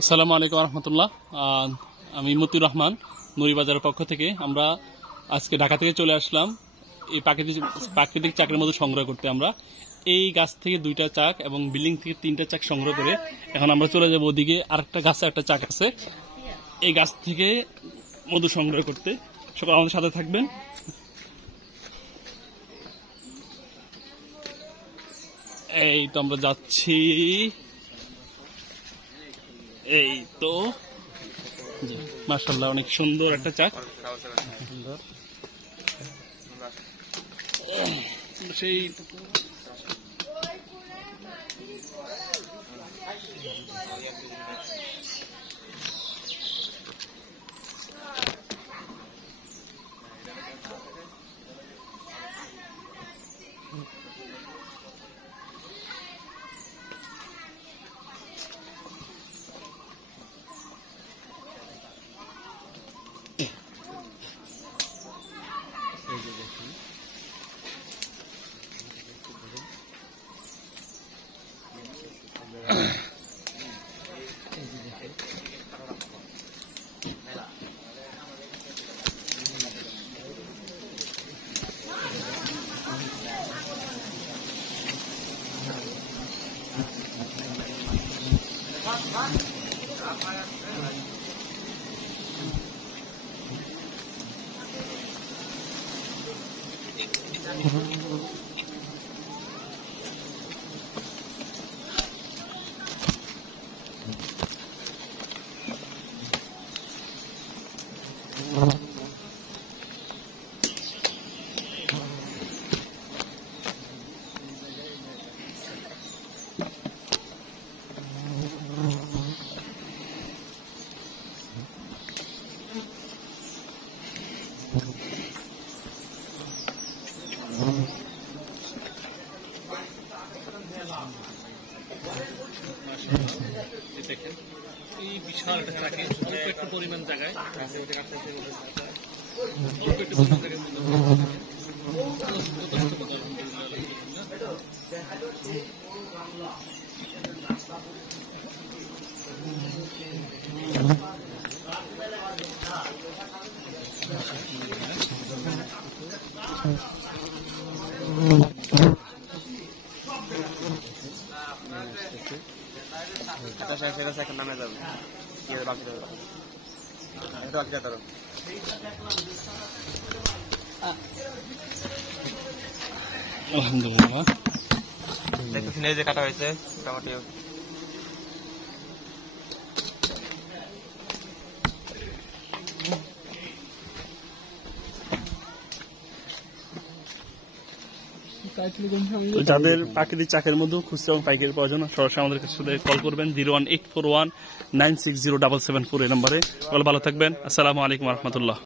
আসসালামু আলাইকুম রহমতুল্লাহ। আমি মতিউর রহমান, নুরিবাজারের পক্ষ থেকে। আমরা আজকে ঢাকা থেকে চলে আসলাম এই প্রাকৃতিক চাকের মধু সংগ্রহ করতে। আমরা এই গাছ থেকে 2টা চাক এবং বিল্ডিং থেকে 3টা চাক সংগ্রহ করে এখন আমরা চলে যাবো ওদিকে। আরেকটা গাছে একটা চাক আছে, এই গাছ থেকে মধু সংগ্রহ করতে। সবাই আমাদের সাথে থাকবেন। এই তো আমরা যাচ্ছি, এই তো মাশাআল্লাহ অনেক সুন্দর একটা চাক। সেই দেখেন এই বিশাল একটা চাকে অল্প একটু পরিমাণ জায়গায় নামে যাবে আলহামদুলিল্লাহ দেখতেছি যে কাটা হয়েছে মোটামুটি। যাদের প্রাকৃতিক চাকের মধ্যে খুচরা এবং পাইকারি প্রয়োজন সরাসরি আমাদের কাছে কল করবেন 01841960774 এই নম্বরে। ভালো থাকবেন। আসসালামু আলাইকুম রহমতুল্লাহ।